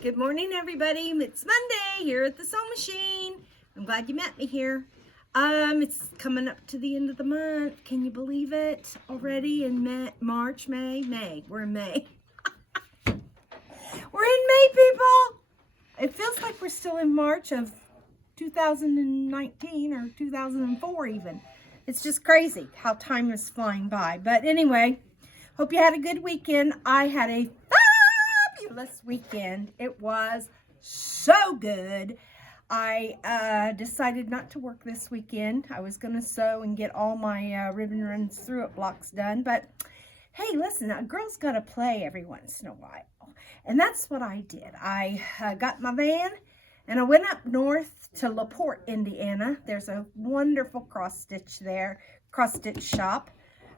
Good morning, everybody. It's Monday here at the sewing machine. I'm glad you met me here. It's coming up to the end of the month. Can you believe it? Already in May. We're in May. We're in May, people. It feels like we're still in March of 2019 or 2004 even. It's just crazy how time is flying by. But anyway, hope you had a good weekend. I had a fabulous weekend. It was so good. I decided not to work this weekend. I was going to sew and get all my ribbon runs through it blocks done. But hey, listen, a girl's got to play every once in a while. And that's what I did. I got my van and I went up north to LaPorte, Indiana. There's a wonderful cross stitch shop,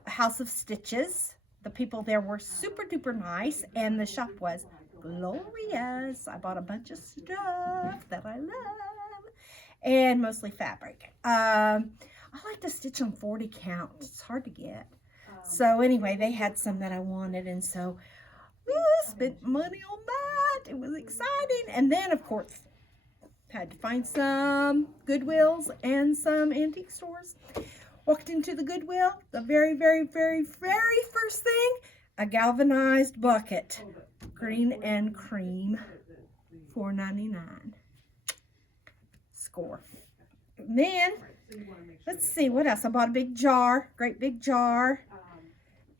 a House of Stitches. The people there were super duper nice and the shop was glorious. I bought a bunch of stuff that I love and mostly fabric. I like to stitch on 40 count. It's hard to get. So anyway, they had some that I wanted, and so spent money on that. It was exciting. And then, of course, had to find some Goodwills and some antique stores. Walked into the Goodwill. The very, very, very, very first thing, a galvanized bucket. Green and cream. $4.99. Score. And then, let's see, what else? I bought a big jar. Great big jar.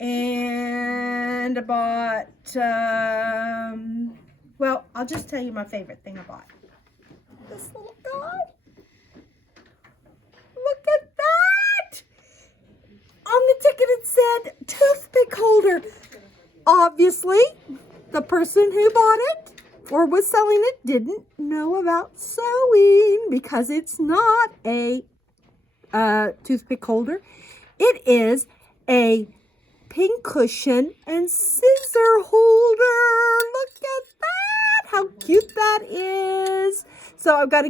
And I bought, well, I'll just tell you my favorite thing I bought. This little guy. Look at that. On the ticket it said toothpick holder. Obviously, the person who bought it or was selling it didn't know about sewing because it's not a toothpick holder. It is a pincushion and scissor holder. Look at that. How cute that is. So I've got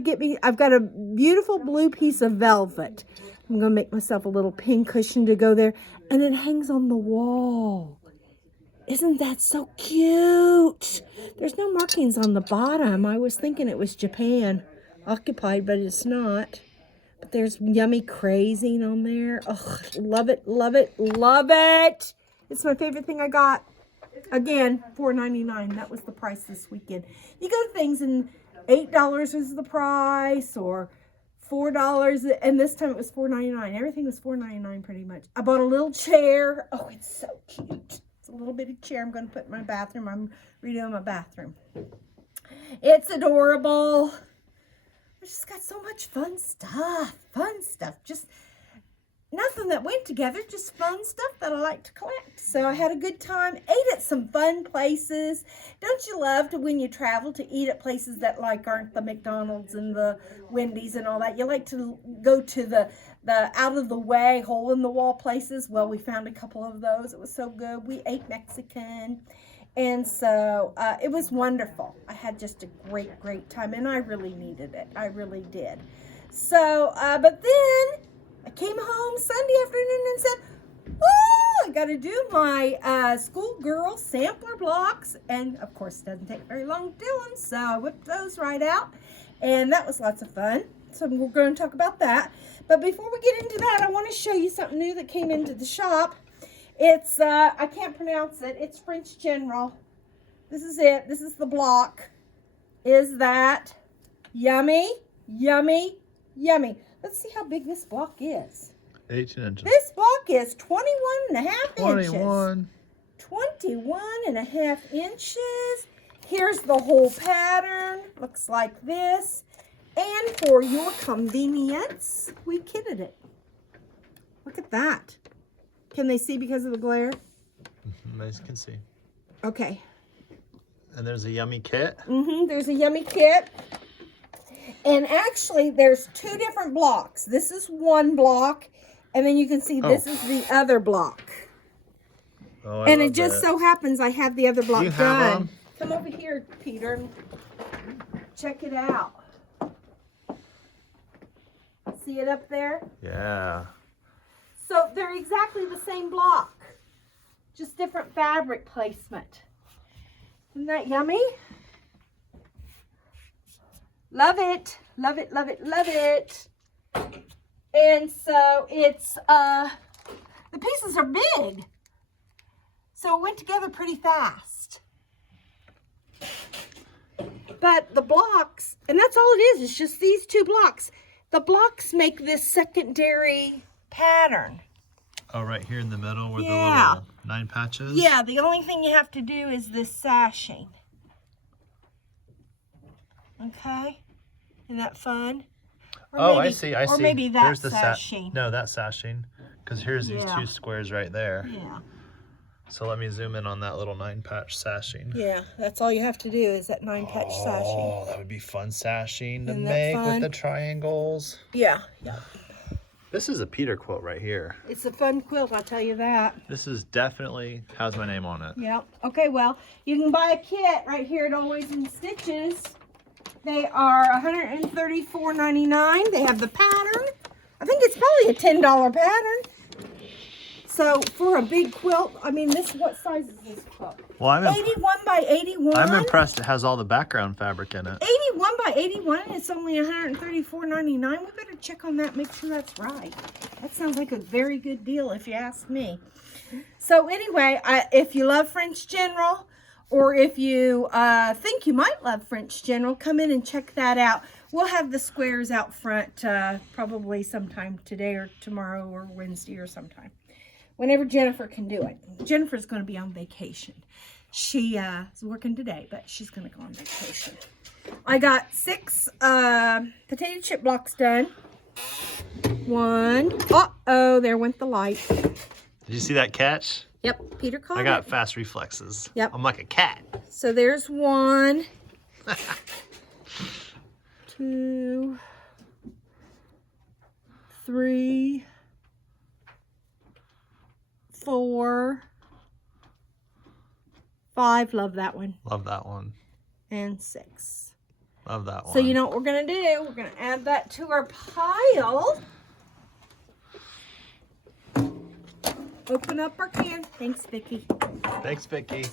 a beautiful blue piece of velvet. I'm going to make myself a little pincushion to go there. And it hangs on the wall. Isn't that so cute? There's no markings on the bottom. I was thinking it was Japan occupied, but it's not. But there's yummy crazing on there. Oh, love it, love it, love it. It's my favorite thing I got. Again, $4.99. That was the price this weekend. You go to things and $8 was the price or $4. And this time it was $4.99. Everything was $4.99 pretty much. I bought a little chair. Oh, it's so cute. It's a little bitty chair I'm going to put in my bathroom. I'm redoing my bathroom. It's adorable. I just got so much fun stuff. Just nothing that went together, just fun stuff that I like to collect. So I had a good time, ate at some fun places. Don't you love to, when you travel, to eat at places that like aren't the McDonald's and the Wendy's and all that? You like to go to the out of the way, hole in the wall places. Well, we found a couple of those. It was so good. We ate Mexican. And so it was wonderful. I had just a great time, and I really needed it. I really did. So, but then I came home Sunday afternoon and said, oh, I got to do my Schoolgirl Sampler blocks. And, of course, it doesn't take very long to do them, so I whipped those right out. And that was lots of fun. So we're going to talk about that. But before we get into that, I want to show you something new that came into the shop. It's, I can't pronounce it. It's French General. This is it. This is the block. Is that yummy? Yummy? Yummy. Let's see how big this block is. 18 inches. This block is 21 and a half 21. inches. 21 and a half inches. Here's the whole pattern. Looks like this. And for your convenience, we kitted it. Look at that. Can they see because of the glare? They can see. Okay. And there's a yummy kit. There's a yummy kit. And actually, there's two different blocks. This is one block. And then you can see this is the other block. Oh, and it just so happens I have the other block done. Come over here, Peter, and check it out. See it up there? Yeah. So they're exactly the same block, just different fabric placement. Isn't that yummy? Love it. Love it, love it, love it. And so it's, the pieces are big. So it went together pretty fast. But the blocks, and that's all it is, it's just these two blocks. The blocks make this secondary pattern. Oh, right here in the middle where the Yeah. little 9 patches? Yeah, the only thing you have to do is this sashing. Okay? Isn't that fun? Or Oh, maybe, I see, I see. Or maybe that There's the sashing. No, that's sashing. Because here's these Yeah. 2 squares right there. Yeah. So let me zoom in on that little 9 patch sashing. Yeah, that's all you have to do is that 9 patch sashing. Oh, that would be fun sashing to Isn't that make fun? with the triangles. Yeah, yeah. This is a Peter quilt right here. It's a fun quilt, I'll tell you that. This is definitely has my name on it. Yep. Okay, well, you can buy a kit right here at Always in Stitches. They are $134.99. They have the pattern. I think it's probably a $10 pattern. So for a big quilt, I mean, what size is this quilt? Well, 81 by 81. I'm impressed it has all the background fabric in it. 81 by 81, and it's only $134.99. We better check on that, make sure that's right. That sounds like a very good deal if you ask me. So anyway, if you love French General, or if you think you might love French General, come in and check that out. We'll have the squares out front probably sometime today or tomorrow or Wednesday or sometime. Whenever Jennifer can do it. Jennifer's going to be on vacation. She is working today, but she's going to go on vacation. I got 6 potato chip blocks done. 1. Uh-oh, there went the light. Did you see that catch? Yep, Peter caught I got it. fast reflexes. Yep. I'm like a cat. So there's 1, 2, 3, 4, 5. Love that one. Love that one. And 6. Love that one. So you know what we're going to do? We're going to add that to our pile. Open up our can. Thanks, Vicki. Thanks, Vicky.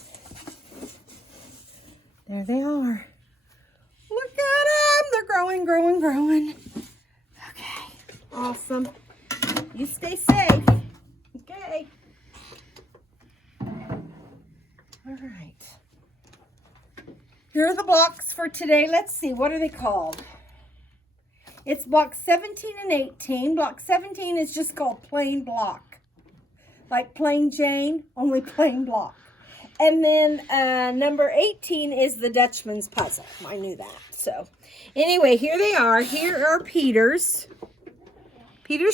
There they are. Look at them. They're growing, growing, growing. Okay. Awesome. You stay safe. Okay. All right. Here are the blocks for today. Let's see. What are they called? It's block 17 and 18. Block 17 is just called plain block. Like plain Jane, only plain block. And then number 18 is the Dutchman's puzzle. I knew that. So anyway, here they are. Here are Peter's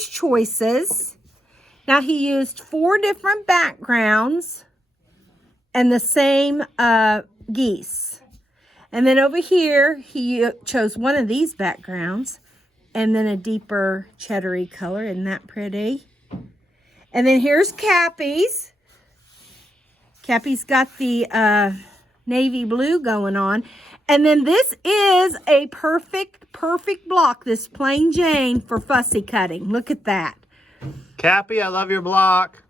choices. Now he used 4 different backgrounds and the same geese. And then over here, he chose one of these backgrounds and then a deeper cheddary color. Isn't that pretty? And then here's Cappy's. Cappy's got the navy blue going on. And then this is a perfect block, this plain Jane for fussy cutting. Look at that. Cappy, I love your block.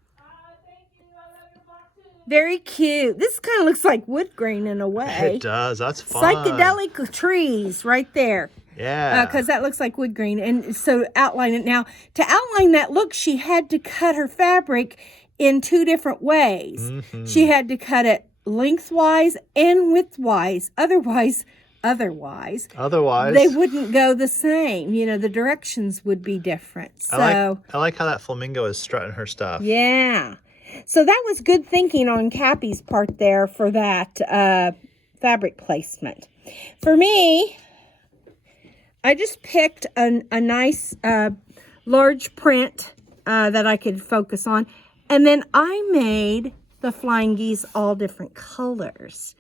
Thank you. I love your block too. Very cute. This kind of looks like wood grain in a way. It does. That's fun. Psychedelic trees right there. Yeah. Because that looks like wood grain. And so outline it. Now, to outline that look, she had to cut her fabric in 2 different ways. Mm-hmm. She had to cut it lengthwise and widthwise. Otherwise, they wouldn't go the same. You know, the directions would be different. So I like how that flamingo is strutting her stuff. yeah. So that was good thinking on Cappy's part there for that fabric placement. For me, I just picked a nice large print that I could focus on. And then I made the flying geese all different colors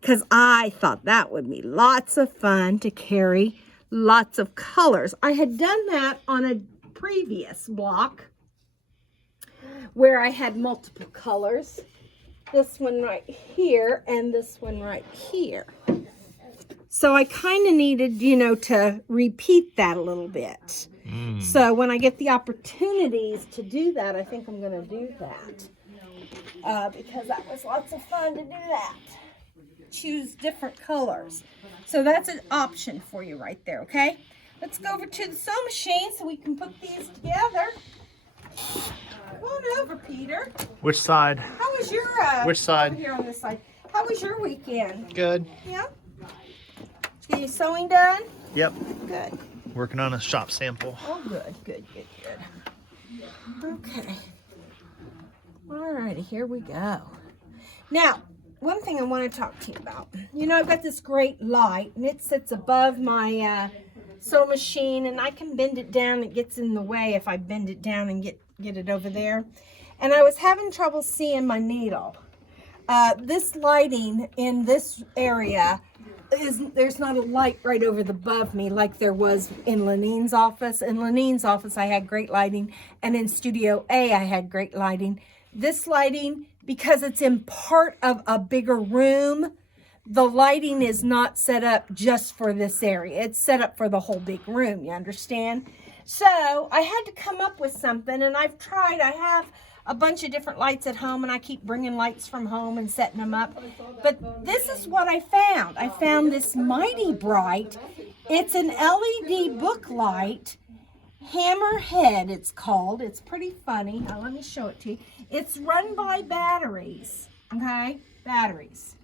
because I thought that would be lots of fun to carry lots of colors. I had done that on a previous block where I had multiple colors. This one right here and this one right here. So I kind of needed, you know, to repeat that a little bit. So when I get the opportunities to do that, I think I'm going to do that. Because that was lots of fun to do that. choose different colors. So that's an option for you right there, okay? Let's go over to the sewing machine so we can put these together. Come on over, Peter. Which side? How was your, Which side? over here on this side. How was your weekend? Good. Yeah? Did you get your sewing done? Yep. Good. Working on a shop sample. Oh, good. Okay. Alrighty, here we go. Now, one thing I want to talk to you about. You know, I've got this great light, and it sits above my sewing machine, and I can bend it down. It gets in the way if I bend it down and get it over there. And I was having trouble seeing my needle. This lighting in this area there's not a light right over the above me like there was in Lenine's office. In Lenine's office, I had great lighting, and in Studio A, I had great lighting. This lighting, because it's in part of a bigger room, the lighting is not set up just for this area. It's set up for the whole big room, you understand? So I had to come up with something, and I've tried. I have a bunch of different lights at home, and I keep bringing lights from home and setting them up. But this is what I found. I found this Mighty Bright. It's an LED book light. HammerHead, it's called. It's pretty funny. Now, let me show it to you. It's run by batteries, okay? Batteries.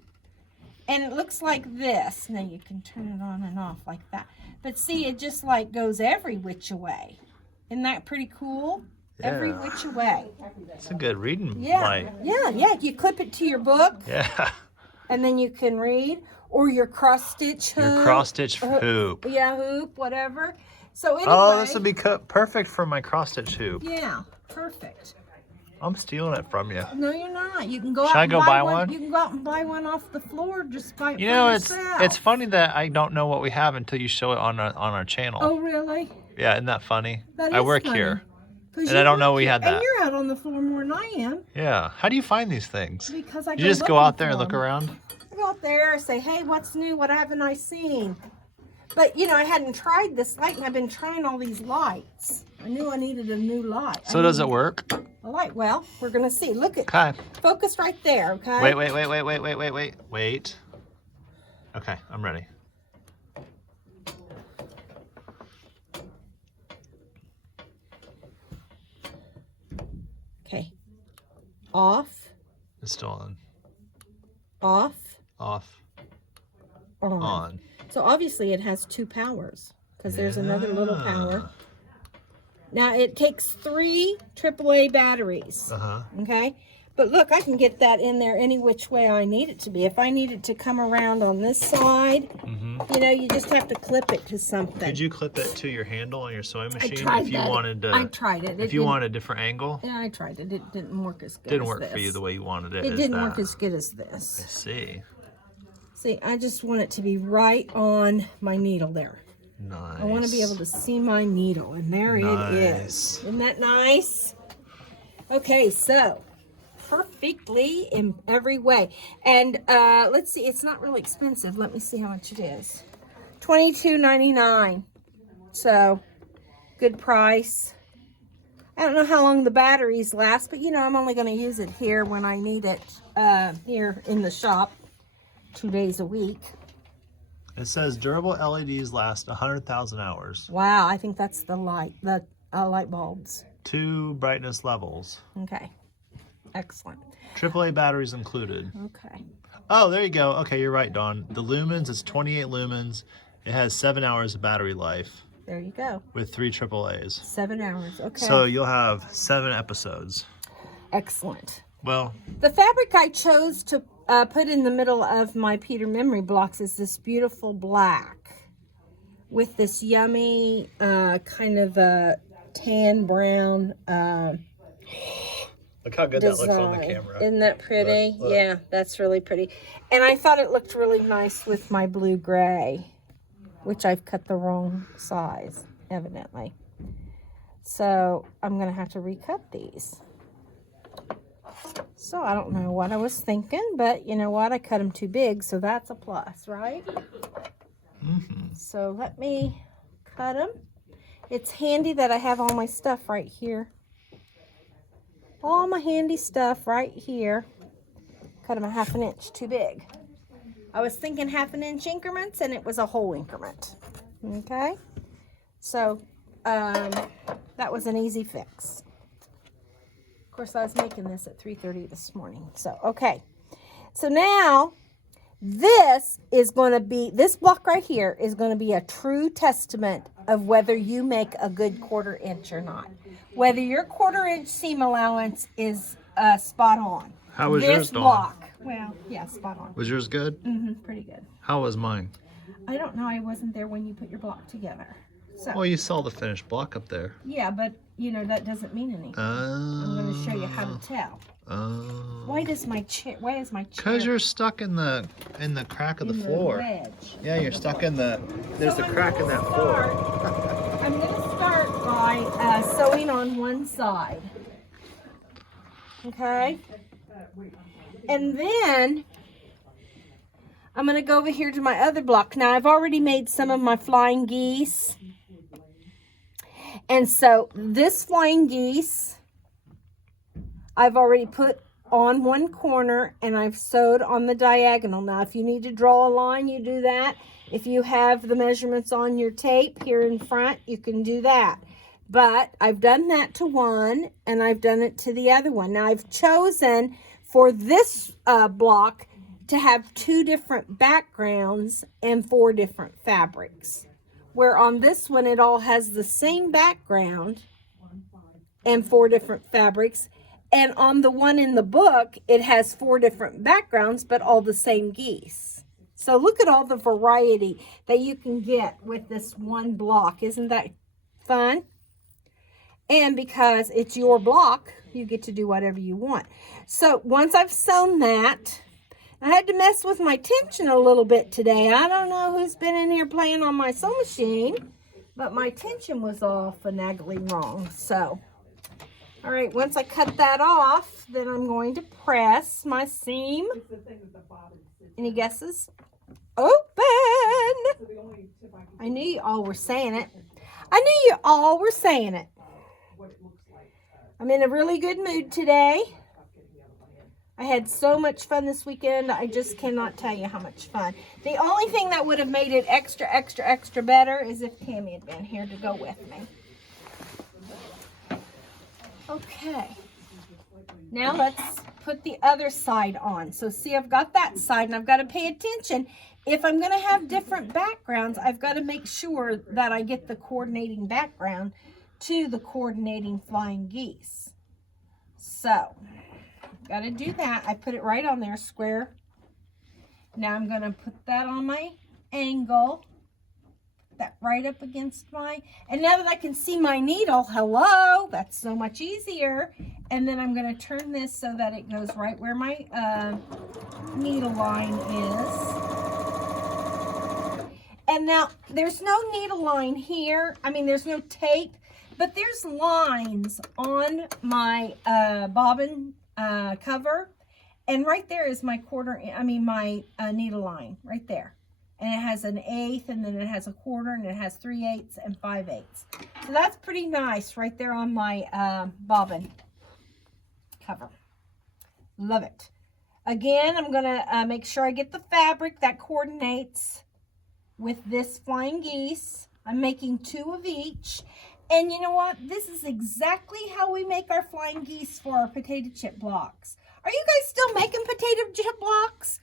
And it looks like this. Now, you can turn it on and off like that. But see, it just like goes every which way. Isn't that pretty cool? Yeah. Every which way. It's a good reading light. Yeah. You clip it to your book. Yeah. And then you can read. Or your cross-stitch hoop. Your cross-stitch hoop. Yeah, hoop, whatever. So anyway. Oh, this would be perfect for my cross-stitch hoop. Yeah, perfect. I'm stealing it from you. No, you're not. You can go out Should I and go buy one? You can go out and buy one off the floor just by You know, yourself. it's funny that I don't know what we have until you show it on our channel. Oh, really? Yeah, isn't that funny? That is I work funny. here. And I don't know we had that. And you're out on the floor more than I am. Yeah. How do you find these things? Because I You just go out there and look around? I go out there and say, hey, what's new? What haven't I seen? But, you know, I hadn't tried this light, and I've been trying all these lights. I knew I needed a new light. So does it work? A light. Well, we're going to see. Look at Okay. Focus right there, okay? Wait. Okay, I'm ready. Okay. Off. It's still on. Off. Off. On. On. So obviously it has two powers, because there's another little power. Now it takes 3 AAA batteries. Okay. But look, I can get that in there any which way I need it to be. If I need it to come around on this side, you know, you just have to clip it to something. Could you clip it to your handle on your sewing machine tried if you that. wanted to? I tried it. If you wanted a different angle? Yeah, I tried it. It didn't work as good Didn't as work this. for you the way you wanted it. It didn't work as good as this. I see. See, I just want it to be right on my needle there. Nice. I want to be able to see my needle, and there it is. Isn't that nice? Okay, so perfectly in every way. And let's see, it's not really expensive. Let me see how much it is. $22.99. So good price. I don't know how long the batteries last, but you know, I'm only going to use it here when I need it here in the shop 2 days a week. It says durable LEDs last 100,000 hours. Wow, I think that's the light bulbs. 2 brightness levels. Okay, excellent. AAA batteries included. Okay. Oh, there you go. Okay, you're right, Dawn. The lumens, it's 28 lumens. It has 7 hours of battery life. There you go. With 3 AAAs. 7 hours, okay. So you'll have 7 episodes. Excellent. Well, the fabric I chose to put in the middle of my Peter memory blocks is this beautiful black with this yummy kind of a tan brown look how good design. that looks on the camera. Isn't that pretty? Look. Yeah, that's really pretty. And I thought it looked really nice with my blue gray, which I've cut the wrong size, evidently. So I'm going to have to recut these. So I don't know what I was thinking, but you know what? I cut them too big, so that's a plus, right? So let me cut them. It's handy that I have all my stuff right here. All my handy stuff right here. Cut them a 1/2 inch too big. I was thinking 1/2 inch increments, and it was a whole increment. Okay, so that was an easy fix. Of course, I was making this at 3:30 this morning. So, okay. So now, this block right here is going to be a true testament of whether you make a good 1/4 inch or not. Whether your 1/4 inch seam allowance is spot on. How was yours, Dawn? Block. Well, yeah, spot on. Was yours good? Mm-hmm, pretty good. How was mine? I don't know. I wasn't there when you put your block together. So. Well, you saw the finished block up there. Yeah, but, you know, that doesn't mean anything. I'm going to show you how to tell. Why is my chair? Because you're stuck in the crack of the floor. Wedge. Yeah, you're stuck in the. There's a crack in that floor. I'm going to start by sewing on one side. Okay. And then I'm going to go over here to my other block. Now, I've already made some of my flying geese. And so this flying geese, I've already put on one corner and I've sewed on the diagonal. Now, if you need to draw a line, you do that. If you have the measurements on your tape here in front, you can do that. But I've done that to one and I've done it to the other one. Now, I've chosen for this block to have 2 different backgrounds and 4 different fabrics. Where on this one, it all has the same background and 4 different fabrics. And on the one in the book, it has 4 different backgrounds, but all the same geese. So look at all the variety that you can get with this one block. Isn't that fun? And because it's your block, you get to do whatever you want. So once I've sewn that, I had to mess with my tension a little bit today. I don't know who's been in here playing on my sewing machine, but my tension was all finagly wrong. So, all right, once I cut that off, then I'm going to press my seam. Any guesses? Open! I knew you all were saying it. I'm in a really good mood today. I had so much fun this weekend. I just cannot tell you how much fun. The only thing that would have made it extra better is if Tammy had been here to go with me. Okay. Now let's put the other side on. So see, I've got that side and I've got to pay attention. If I'm going to have different backgrounds, I've got to make sure that I get the coordinating background to the coordinating flying geese. So, got to do that. I put it right on there, square. Now I'm going to put that on my angle. Put that right up against my, and now that I can see my needle, hello, that's so much easier. And then I'm going to turn this so that it goes right where my needle line is. And now there's no needle line here. I mean, there's no tape, but there's lines on my bobbin cover, and right there is my my needle line right there, and it has an 1/8, and then it has a 1/4, and it has 3/8 and 5/8. So that's pretty nice right there on my bobbin cover. Love it. Again, I'm gonna make sure I get the fabric that coordinates with this flying geese. I'm making 2 of each. And you know what? This is exactly how we make our flying geese for our potato chip blocks. Are you guys still making potato chip blocks?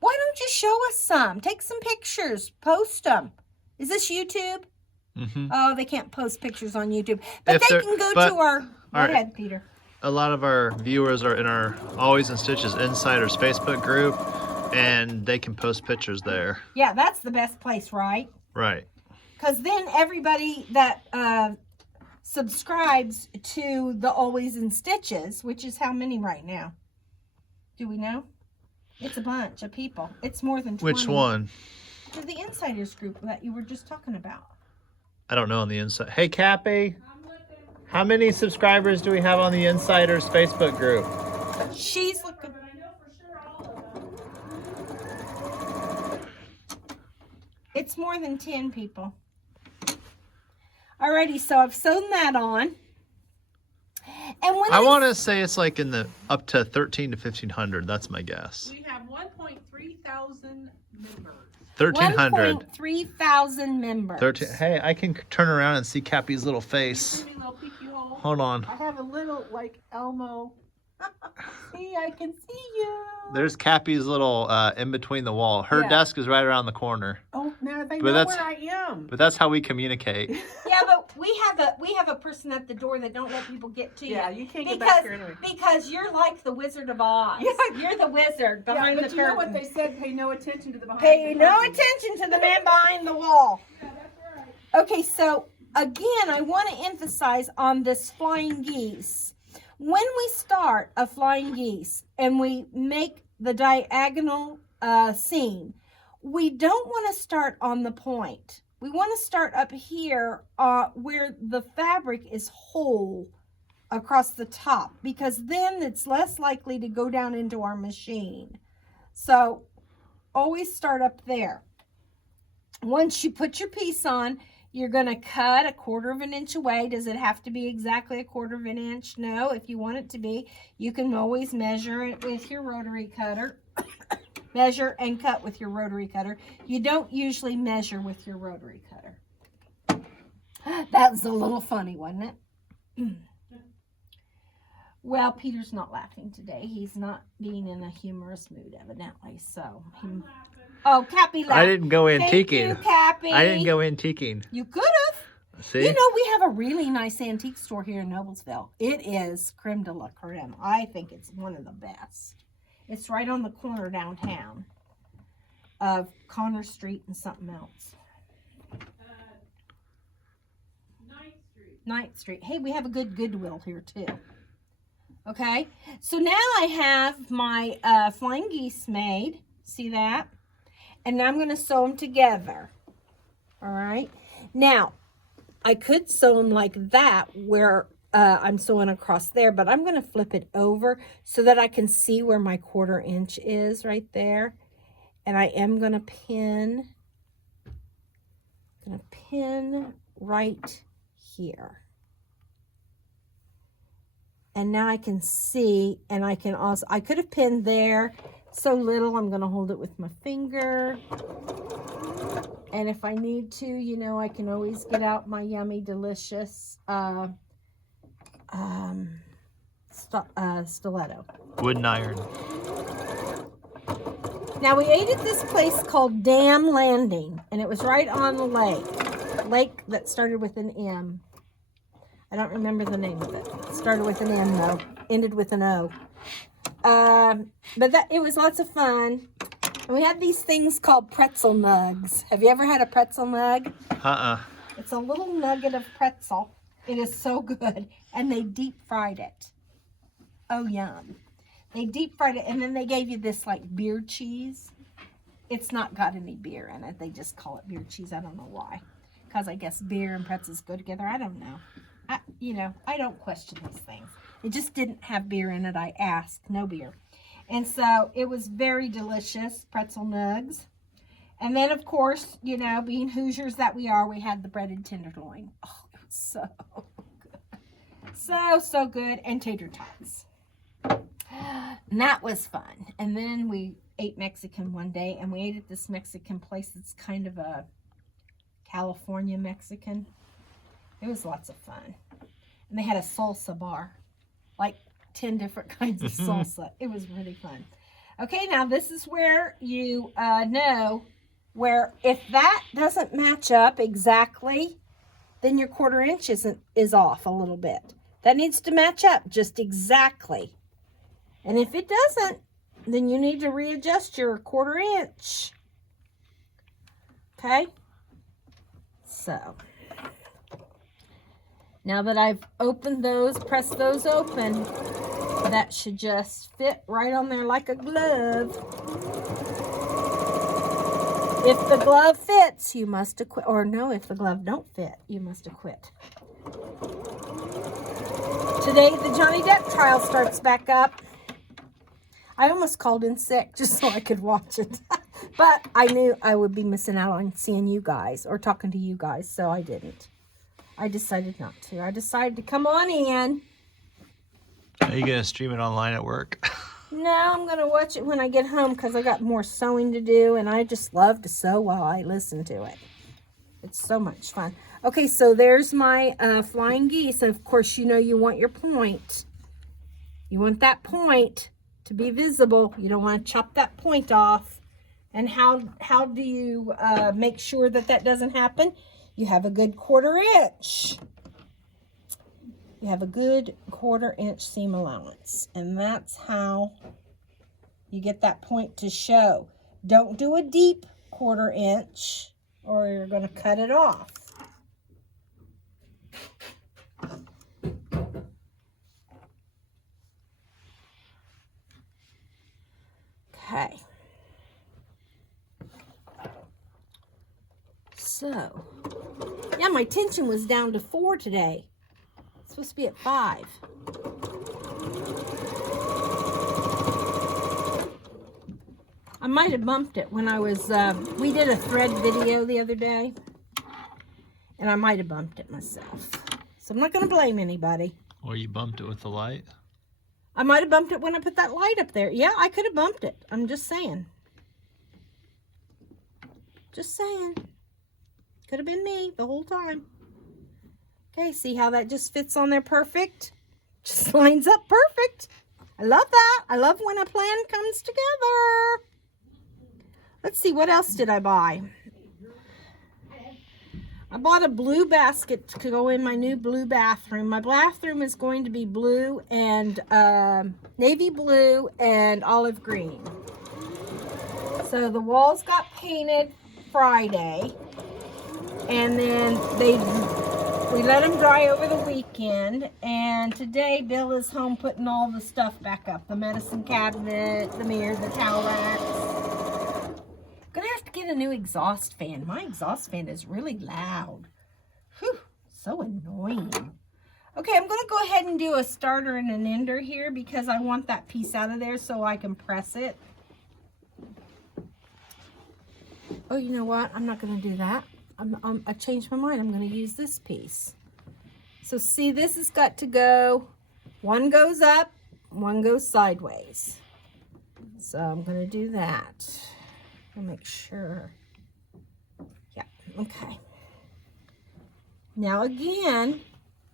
Why don't you show us some? Take some pictures. Post them. Is this YouTube? Mm-hmm. Oh, they can't post pictures on YouTube. But they can go to our... Go ahead, Peter. A lot of our viewers are in our Always in Stitches Insiders Facebook group, and they can post pictures there. Yeah, that's the best place, right? Right. Because then everybody that subscribes to the Always in Stitches, which is how many right now? Do we know? It's a bunch of people. It's more than 20. Which one? The Insiders group that you were just talking about. I don't know on the inside. Hey, Cappy. How many subscribers do we have on the Insiders Facebook group? She's looking. It's more than 10 people. Alrighty, so I've sewn that on. And when I want to say it's like in the up to 13 to 1500. That's my guess. We have 1.3 thousand 1,300. 1.3 thousand members. Hey, I can turn around and see Cappy's little face. Give me a little peeky hole. Hold on. I have a little, like, Elmo. See, I can see you. There's Cappy's little in between the wall. Her desk is right around the corner. Oh, now they But know where I am. But that's how we communicate. Yeah, but we have a person at the door that don't let people get to you. Yeah, you can't get back here anyway. Because you're like the Wizard of Oz. Yeah. You're the wizard behind the curtain. But you know what they said? Pay no attention to the behind Pay the no curtain. attention to the man behind the wall. Yeah, that's right. Okay, so again, I want to emphasize on this flying geese. When we start a flying geese and we make the diagonal seam, we don't want to start on the point. We want to start up here where the fabric is whole across the top, because then it's less likely to go down into our machine. So always start up there. Once you put your piece on, you're going to cut 1/4 inch away. Does it have to be exactly 1/4 inch? No. If you want it to be, you can always measure it with your rotary cutter. Measure and cut with your rotary cutter. You don't usually measure with your rotary cutter. That was a little funny, wasn't it? Well, Peter's not laughing today. He's not being in a humorous mood, evidently. So, oh, Cappy laughed. I didn't go Thank antiquing. you, Cappy. I didn't go antiquing. You could have. See? You know, we have a really nice antique store here in Noblesville. It is creme de la creme. I think it's one of the best. It's right on the corner downtown of Connor Street and something else. 9th Street. 9th Street. Hey, we have a good Goodwill here too. Okay, so now I have my flying geese made. See that? And now I'm going to sew them together. All right. Now, I could sew them like that where I'm sewing across there, but I'm going to flip it over so that I can see where my 1/4 inch is right there. And I am going to pin right here. And now I can see, and I can also, I could have pinned there so little. I'm going to hold it with my finger. And if I need to, you know, I can always get out my yummy, delicious stiletto. Wooden iron. Now, we ate at this place called Dam Landing, and it was right on the lake that started with an M. I don't remember the name of it. It started with an M, though. Ended with an O. But it was lots of fun. And we had these things called pretzel nugs. Have you ever had a pretzel nug? It's a little nugget of pretzel. It is so good. And they deep fried it. Oh, yum. They deep fried it, and then they gave you this, like, beer cheese. It's not got any beer in it. They just call it beer cheese. I don't know why. Because I guess beer and pretzels go together. I don't know. I don't question these things. It just didn't have beer in it. I asked. No beer. And so it was very delicious, pretzel nugs. And then, of course, you know, being Hoosiers that we are, we had the breaded tenderloin. Oh, it was so good. So good. And tater tots. And that was fun. And then we ate Mexican one day, and we ate at this Mexican place that's kind of a California Mexican. It was lots of fun. And they had a salsa bar, like 10 different kinds of salsa. It was really fun. Okay, now this is where you know where if that doesn't match up exactly, then your 1/4 inch is off a little bit. That needs to match up just exactly. And if it doesn't, then you need to readjust your 1/4 inch. Okay? So, now that I've opened those, pressed those open, that should just fit right on there like a glove. If the glove fits, you must acquit. Or no, if the glove don't fit, you must acquit. Today, the Johnny Depp trial starts back up. I almost called in sick just so I could watch it. But I knew I would be missing out on seeing you guys or talking to you guys, so I didn't. I decided not to. I decided to come on in. Are you going to stream it online at work? No, I'm going to watch it when I get home because I got more sewing to do, and I just love to sew while I listen to it. It's so much fun. Okay, so there's my flying geese. Of course, you know you want your point. You want that point to be visible. You don't want to chop that point off. And how do you make sure that that doesn't happen? You have a good 1/4 inch. You have a good 1/4 inch seam allowance. And that's how you get that point to show. Don't do a deep 1/4 inch or you're going to cut it off. Okay. So, yeah, my tension was down to 4 today. It's supposed to be at 5. I might have bumped it when I was, we did a thread video the other day, and I might have bumped it myself. So I'm not going to blame anybody. Or you bumped it with the light? I might have bumped it when I put that light up there. Yeah, I could have bumped it. I'm just saying. Just saying. Could have been me the whole time. Okay, see how that just fits on there perfect? Just lines up perfect. I love that. I love when a plan comes together. Let's see, what else did I buy? I bought a blue basket to go in my new blue bathroom. My bathroom is going to be blue and navy blue and olive green. So the walls got painted Friday, and then we let them dry over the weekend. And today Bill is home putting all the stuff back up: the medicine cabinet, the mirror, the towel racks. I'm gonna have to get a new exhaust fan. My exhaust fan is really loud. Whew, so annoying. Okay, I'm gonna go ahead and do a starter and an ender here because I want that piece out of there so I can press it. Oh, you know what? I'm not gonna do that. I changed my mind. I'm gonna use this piece. So see, this has got to go, one goes up, one goes sideways. So I'm gonna do that. I'll make sure. Yeah, okay. Now again,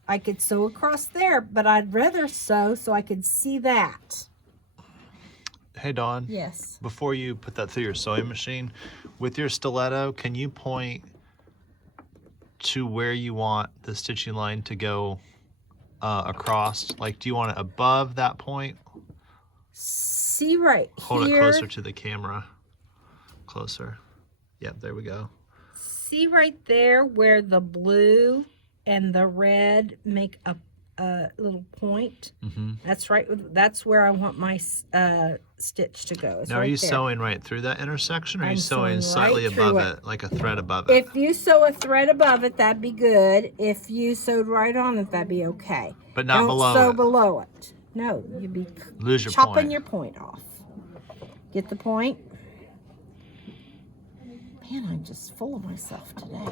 I could sew across there, but I'd rather sew so I could see that. Hey, Dawn. Yes. Before you put that through your sewing machine, with your stiletto, can you point to where you want the stitching line to go across? Like, do you want it above that point? See right Hold here. it closer to the camera. Closer. Yep, there we go. See right there where the blue and the red make a little point? Mm-hmm. That's right. That's where I want my stitch to go. It's now, are right you there. sewing right through that intersection, or are you I'm sewing sewing slightly right through above it, like a thread above it? If you sew a thread above it, that'd be good. If you sewed right on it, that'd be okay. But not Don't below sew it. below it. No, you'd be Lose your chopping point. your point off. Get the point? Man, I'm just full of myself today.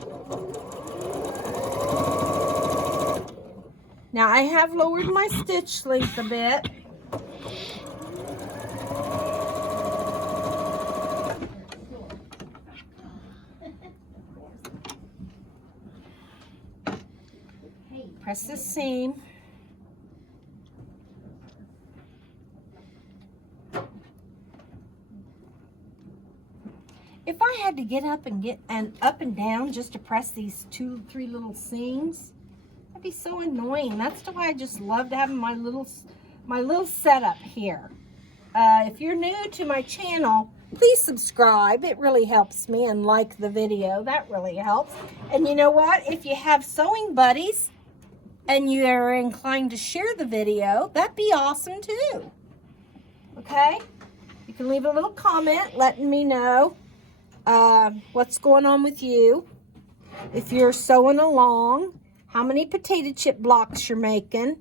Now, I have lowered my stitch length a bit. Press the seam. If I had to get up and up and down just to press these 2-3 little seams, that'd be so annoying. That's why I just loved having my little setup here. If you're new to my channel, please subscribe. It really helps me, and like the video. That really helps. And you know what? If you have sewing buddies and you are inclined to share the video, that'd be awesome too. Okay? You can leave a little comment letting me know what's going on with you. If you're sewing along, how many potato chip blocks you're making.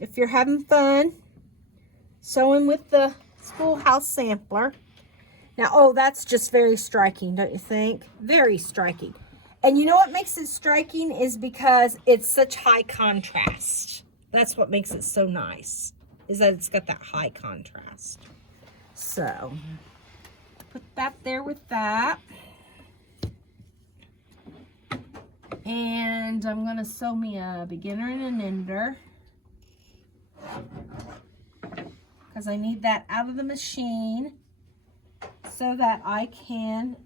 If you're having fun sewing with the Schoolgirl Sampler. Now, oh, that's just very striking, don't you think? Very striking. And you know what makes it striking is because it's such high contrast. That's what makes it so nice. is that it's got that high contrast. So, put that there with that. And I'm going to sew me a beginner and an ender, because I need that out of the machine so that I can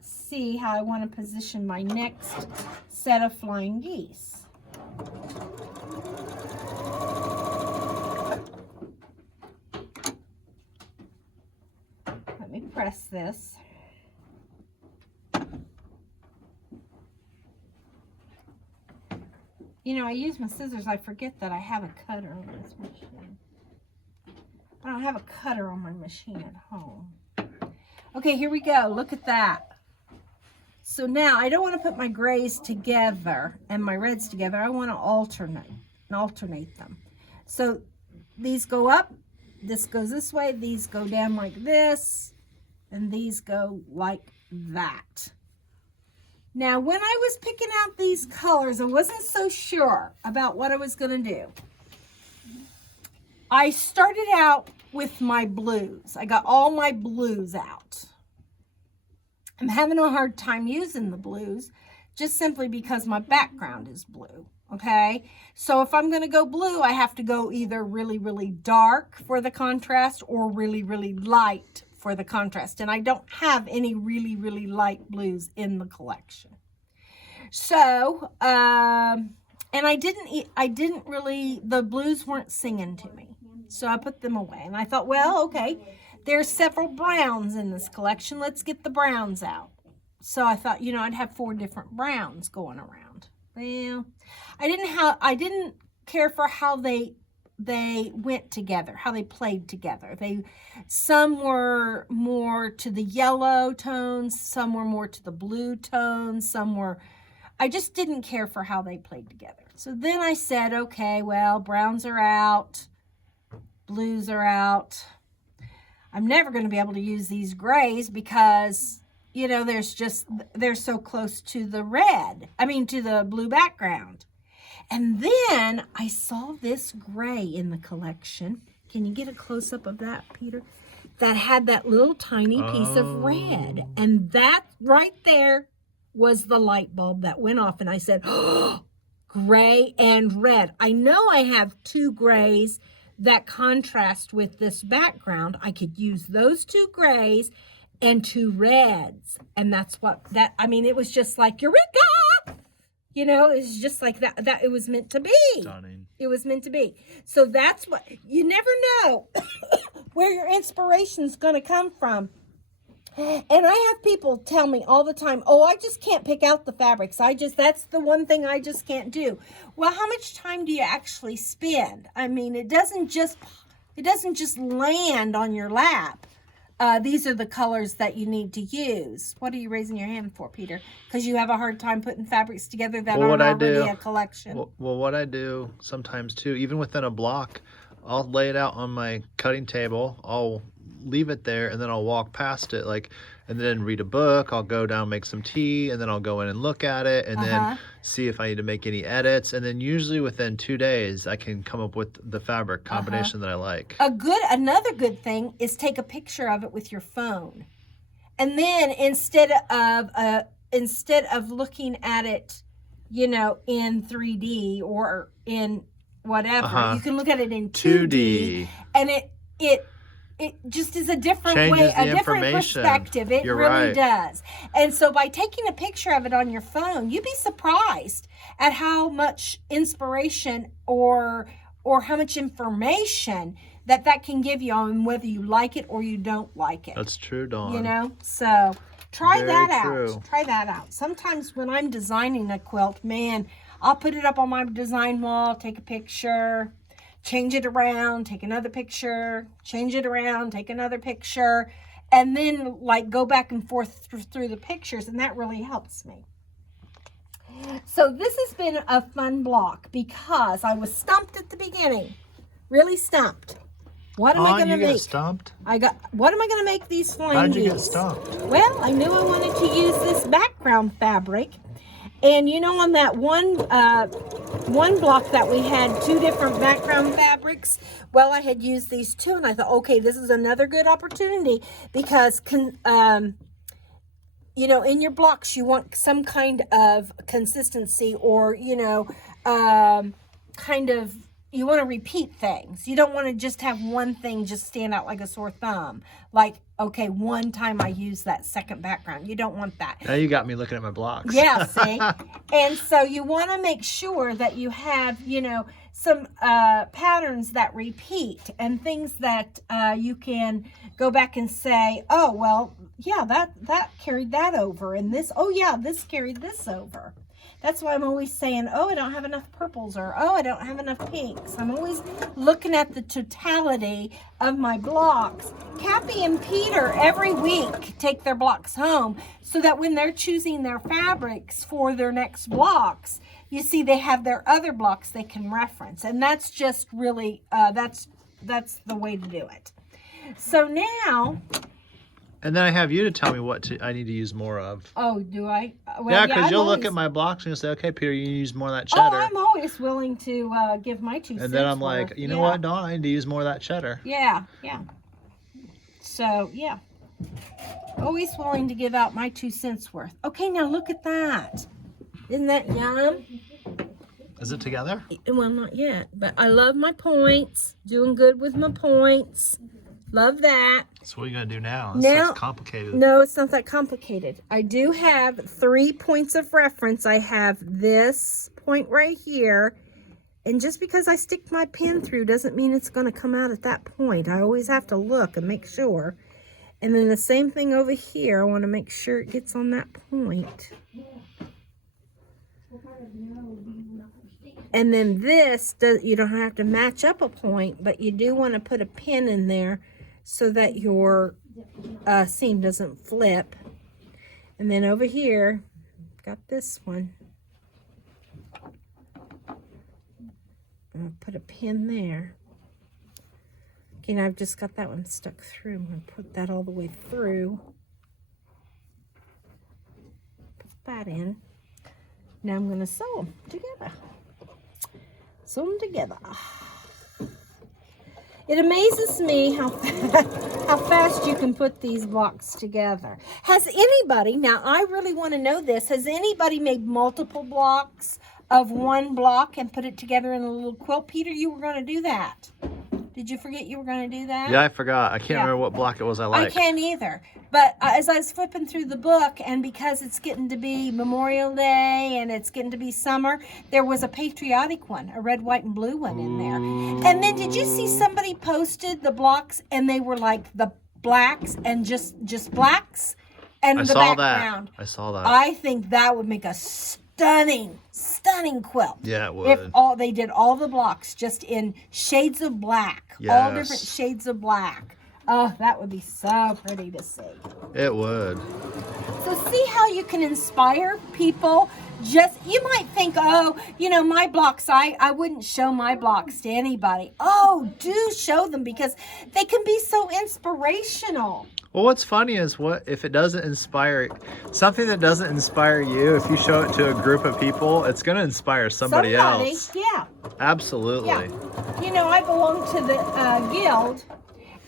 see how I want to position my next set of flying geese. Let me press this. You know, I use my scissors. I forget that I have a cutter on this machine. I don't have a cutter on my machine at home. Okay, here we go. Look at that. So now I don't want to put my grays together and my reds together. I want to alternate them. So these go up, this goes this way, these go down like this, and these go like that. Now, when I was picking out these colors, I wasn't so sure about what I was going to do. I started out with my blues. I got all my blues out. I'm having a hard time using the blues just simply because my background is blue, okay? So if I'm going to go blue, I have to go either really, really dark for the contrast or really, really light for the contrast. And I don't have any really, really light blues in the collection. So, and I didn't really, the blues weren't singing to me. So I put them away. And I thought, well, okay, there's several browns in this collection. Let's get the browns out. So I thought, you know, I'd have 4 different browns going around. Well, I didn't care for how they went together, how they played together. Some were more to the yellow tones, some were more to the blue tones, I just didn't care for how they played together. So then I said, okay, well, browns are out, blues are out. I'm never going to be able to use these grays because, you know, they're so close to the to the blue background. And then I saw this gray in the collection. Can you get a close-up of that, Peter? That had that little tiny piece of red. And that right there was the light bulb that went off. And I said, oh, gray and red. I know I have 2 grays that contrast with this background. I could use those 2 grays and 2 reds. And that's it was just like, Eureka! You know, it's just like that it was meant to be. Stunning. It was meant to be. So that's what, you never know where your inspiration's going to come from. And I have people tell me all the time, oh, I just can't pick out the fabrics. That's the one thing I just can't do. Well, how much time do you actually spend? I mean, it doesn't just land on your lap. These are the colors that you need to use. What are you raising your hand for, Peter? Because you have a hard time putting fabrics together that aren't already a collection. Well, what I do sometimes too, even within a block, I'll lay it out on my cutting table. I'll leave it there and then I'll walk past it, and then read a book. I'll go down, make some tea, and then I'll go in and look at it and then see if I need to make any edits. And then usually within 2 days, I can come up with the fabric combination that I like. Another good thing is take a picture of it with your phone. And then instead of looking at it, you know, in 3D or in whatever, you can look at it in 2D. And it just is a different way, a different perspective. It really does. And so by taking a picture of it on your phone, you'd be surprised at how much inspiration or how much information that can give you on whether you like it or you don't like it. That's true, Dawn. You know, so try that out. Try that out. Sometimes when I'm designing a quilt, man, I'll put it up on my design wall, take a picture, change it around, take another picture, change it around, take another picture, and then go back and forth through the pictures, and that really helps me. So this has been a fun block because I was stumped at the beginning, really stumped. What am I going to make? Stumped? What am I going to make these flying How did you geese? get stumped? Well, I knew I wanted to use this background fabric, And you know, on that one block that we had 2 different background fabrics, well, I had used these 2, and I thought, okay, this is another good opportunity because, you know, in your blocks, you want some kind of consistency, or, you know, kind of, you want to repeat things. You don't want to just have one thing just stand out like a sore thumb. Like, okay, one time I used that second background. You don't want that. Now you got me looking at my blocks. Yeah, see? And so you want to make sure that you have, you know, some patterns that repeat and things that you can go back and say, oh, well, yeah, that carried that over. And this, oh, yeah, this carried this over. That's why I'm always saying, oh, I don't have enough purples, or, oh, I don't have enough pinks. I'm always looking at the totality of my blocks. Cappy and Peter every week take their blocks home so that when they're choosing their fabrics for their next blocks, you see they have their other blocks they can reference. And that's just really, that's the way to do it. So now... And then I have you to tell me what I need to use more of. Oh, do I? Well, yeah, because you'll always... look at my blocks and you'll say, okay, Peter, you use more of that Oh, cheddar. I'm always willing to give my 2 cents. And then I'm like, you know what, Dawn, I need to use more of that cheddar. Yeah, yeah. So, yeah. Always willing to give out my 2 cents worth. Okay, now look at that. Isn't that yum? Is it together? Well, not yet, but I love my points. Doing good with my points. Love that. So what are you going to do now? This Now, looks complicated. No, it's not that complicated. I do have 3 points of reference. I have this point right here. And just because I stick my pin through doesn't mean it's going to come out at that point. I always have to look and make sure. And then the same thing over here. I want to make sure it gets on that point. And then this, you don't have to match up a point, but you do want to put a pin in there so that your seam doesn't flip. And then over here, got this one. I'll put a pin there. Okay, now I've just got that one stuck through. I'm going to put that all the way through. Put that in. Now I'm going to sew them together. Sew them together. It amazes me how fast you can put these blocks together. Has anybody, now I really want to know this, has anybody made multiple blocks of one block and put it together in a little quilt? Peter, you were going to do that. Did you forget you were going to do that? Yeah, I forgot. I can't remember what block it was I liked. I can't either. But as I was flipping through the book, and because it's getting to be Memorial Day and it's getting to be summer, there was a patriotic one, a red, white, and blue one in there. And then did you see somebody posted the blocks and they were like the blacks and just blacks and the background? I saw that. I think that would make a stunning quilt. Yeah, it would. If they did all the blocks just in shades of black, all different shades of black. Oh, that would be so pretty to see. It would. So see how you can inspire people. Just, you might think, oh, you know, my blocks, I wouldn't show my blocks to anybody. Oh, do show them because they can be so inspirational. Well, what's funny is what if it doesn't inspire something that doesn't inspire you, if you show it to a group of people, it's going to inspire somebody else. Yeah. Absolutely. Yeah. You know, I belong to the guild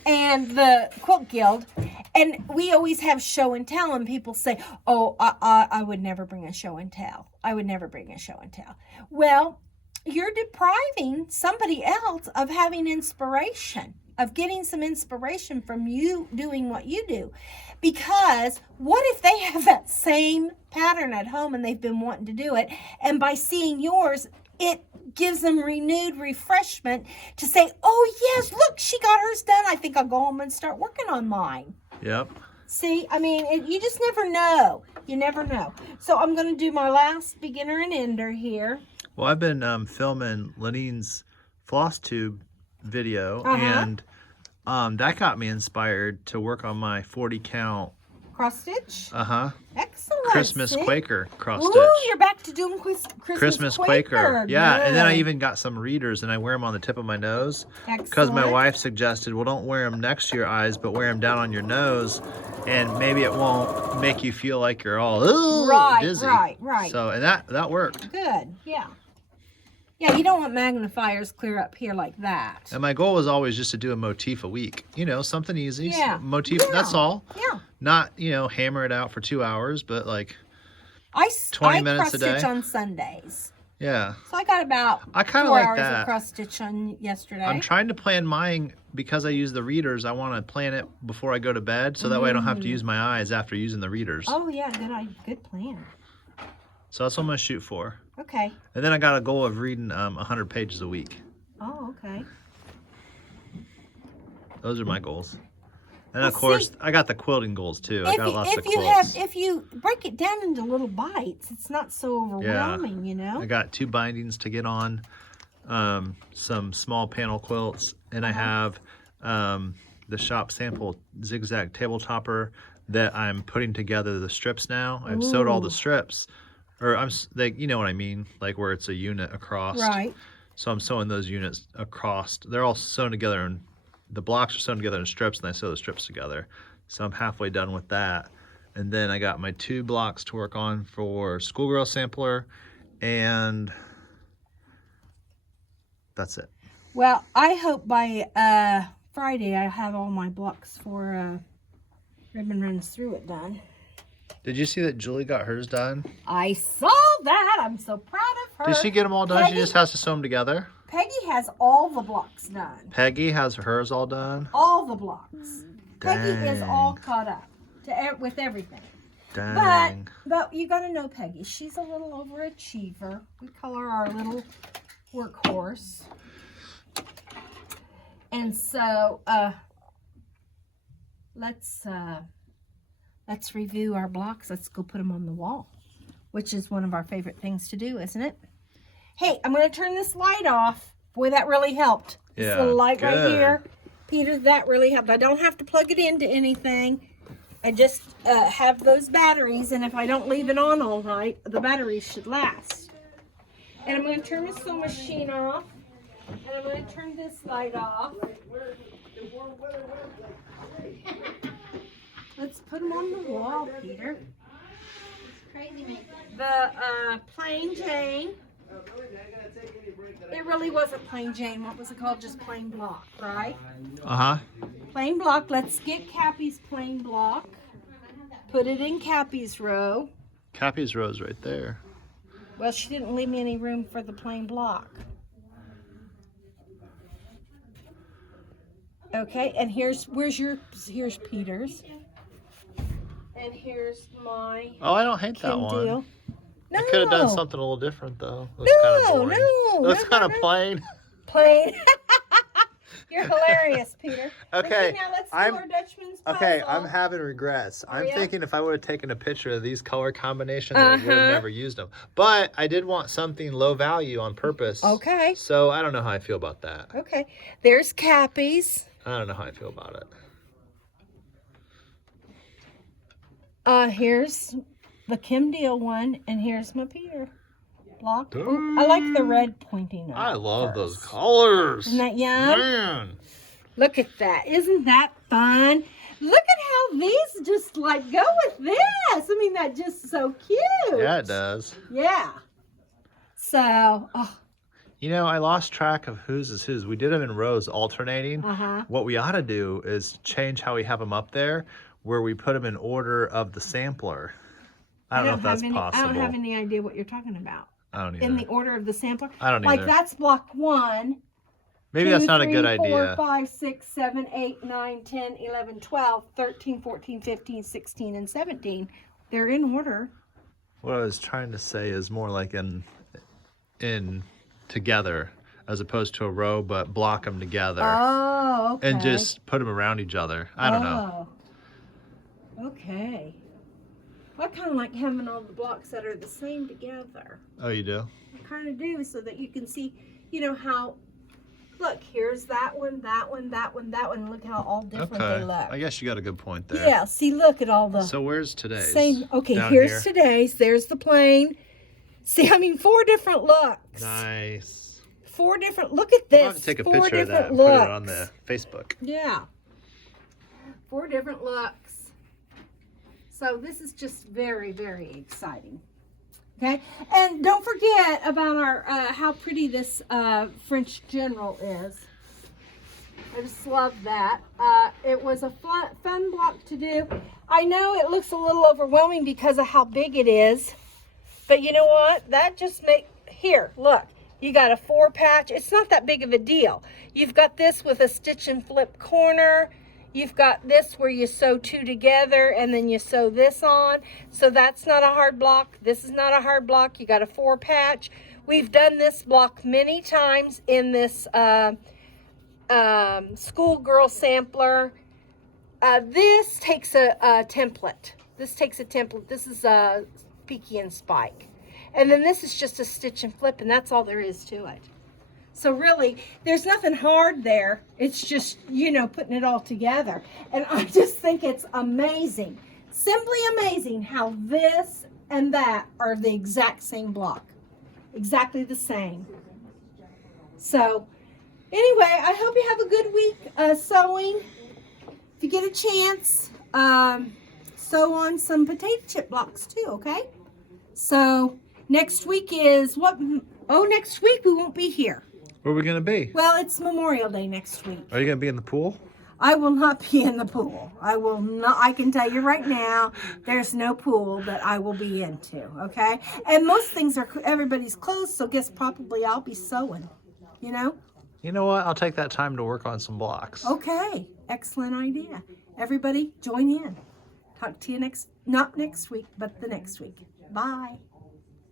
and the quilt guild, and we always have show and tell, and people say, oh, I would never bring a show and tell. I would never bring a show and tell. Well, you're depriving somebody else of having inspiration, of getting some inspiration from you doing what you do. Because what if they have that same pattern at home and they've been wanting to do it, and by seeing yours, it gives them renewed refreshment to say, oh yes, look, she got hers done. I think I'll go home and start working on mine. Yep. See, I mean, you just never know. You never know. So I'm going to do my last beginner and ender here. Well, I've been filming Lenine's floss tube video, and that got me inspired to work on my 40 count cross stitch. Excellent. Christmas Quaker cross stitch. Ooh, you're back to doing Christmas Quaker. Yeah, Good. and then I even got some readers, and I wear them on the tip of my nose because my wife suggested, well, don't wear them next to your eyes, but wear them down on your nose. and maybe it won't make you feel like you're all "Ugh," Right, dizzy. right. So, and that worked. Good, yeah. Yeah, you don't want magnifiers clear up here like that. And my goal was always just to do a motif a week. You know, something easy. Yeah. Motif, Yeah. that's all. Yeah. Not, you know, hammer it out for 2 hours, but like, I 20 minutes cross a day? stitch on Sundays. yeah. So I got about I kind 4 of like hours that. of cross stitch on yesterday. I'm trying to plan mine because I use the readers. I want to plan it before I go to bed, so that way I don't have to use my eyes after using the readers. Oh yeah, good plan. So that's what I'm gonna shoot for. Okay. And then I got a goal of reading 100 pages a week. Oh, okay. Those are my goals. And Well, of course, see, I got the quilting goals too. I got lots of if you quilts. if you break it down into little bites, it's not so overwhelming, you know. I got 2 bindings to get on, some small panel quilts, and I have the shop sample zigzag table topper that I'm putting together the strips now. I've sewed all the Ooh. strips, or like, you know what I mean, like where it's a unit across. Right. So I'm sewing those units across. They're all sewn together, and the blocks are sewn together in strips, and I sew the strips together. So I'm halfway done with that. And then I got my 2 blocks to work on for Schoolgirl Sampler, and that's it. Well, I hope by Friday I have all my blocks for Ribbon Runs Through It done. Did you see that Julie got hers done? I saw that. I'm so proud of her. Did she get them all done? Peggy- She just has to sew them together. Peggy has all the blocks done. Peggy has hers all done. All the blocks. Peggy is Dang. all caught up with everything. Dang. But you got to know Peggy. She's a little overachiever. We call her our little workhorse. And so let's review our blocks. Let's go put them on the wall, which is one of our favorite things to do, isn't it? Hey, I'm going to turn this light off. Boy, that really helped. This Yeah, little light right good. here. Peter, that really helped. I don't have to plug it into anything. I just have those batteries, and if I don't leave it on all night, the batteries should last. And I'm going to turn my sewing machine off, and I'm going to turn this light off. Let's put them on the wall, Peter. The plain Jane. It really wasn't plain Jane. What was it called? Just plain block, right? Uh-huh. Plain block. Let's get Cappy's plain block. Put it in Cappy's row. Cappy's rose right there. Well, she didn't leave me any room for the plain block. Okay, and here's Peter's. And here's my Oh, I don't hate that Kim one. deal. No, I could have done something a little different though. Looks kind of boring. Looks kind of plain. plain. You're hilarious, Peter. Okay, Now let's do I'm- our Dutchman's Okay, puzzle. I'm having regrets. I'm ya? thinking if I would have taken a picture of these color combinations, I would have never used them. But I did want something low value on purpose. Okay. So I don't know how I feel about that. Okay. There's Cappy's. I don't know how I feel about it. Here's the Kim Deal one, and here's my Peter block. Ooh, I like the red pointing up. I love those colors. Isn't that yum? Man. Look at that. Isn't that fun? Look at how these just like go with this. I mean, that's just so cute. Yeah, it does. Yeah. So, oh, You know, I lost track of whose is whose. We did them in rows alternating. What we ought to do is change how we have them up there, where we put them in order of the sampler. I don't know if that's possible. I don't have any idea what you're talking about. I don't either. In the order of the sampler? I don't Like either. that's block 1. Maybe 2, that's not a 3, good 4, idea. 5, 6, 7, 8, 9, 10, 11, 12, 13, 14, 15, 16, and 17. They're in order. What I was trying to say is more like in together as opposed to a row, but block them together Oh, okay. and just put them around each other. I don't know. Okay. I kind of like having all the blocks that are the same together. Oh, you do? I kind of do, so that you can see, you know, how, look, here's that one, that one, that one, that one. Look how all different Okay. they look. I guess you got a good point there. Yeah, see, look at all the So where's today's? same. Okay, Down here's here? today's. There's the plain. See, I mean, 4 different looks. Nice. 4 different, look at this. I'll have to take a 4 picture of that different and looks. put it on the Facebook. Yeah. 4 different looks. So this is just very, very exciting. Okay, and don't forget about our how pretty this French General is. I just love that. It was a fun block to do. I know it looks a little overwhelming because of how big it is, but you know what? That just here, look, you got a 4-patch. It's not that big of a deal. You've got this with a stitch and flip corner. You've got this where you sew 2 together and then you sew this on. So that's not a hard block. This is not a hard block. You got a 4-patch. We've done this block many times in this Schoolgirl Sampler. This takes a template. This takes a template. This is a Peaky and Spike. And then this is just a stitch and flip, and that's all there is to it. So really, there's nothing hard there. It's just, you know, putting it all together. And I just think it's amazing, simply amazing how this and that are the exact same block. Exactly the same. So, anyway, I hope you have a good week sewing. If you get a chance, sew on some potato chip blocks too, okay? So, next week is what? Oh, next week we won't be here. Where are we going to be? Well, it's Memorial Day next week. Are you going to be in the pool? I will not be in the pool. I will not. I can tell you right now, there's no pool that I will be into, okay? And most things are, everybody's closed, so guess probably I'll be sewing, you know? You know what? I'll take that time to work on some blocks. Okay, excellent idea. Everybody join in. Talk to you not next week, but the next week. Bye.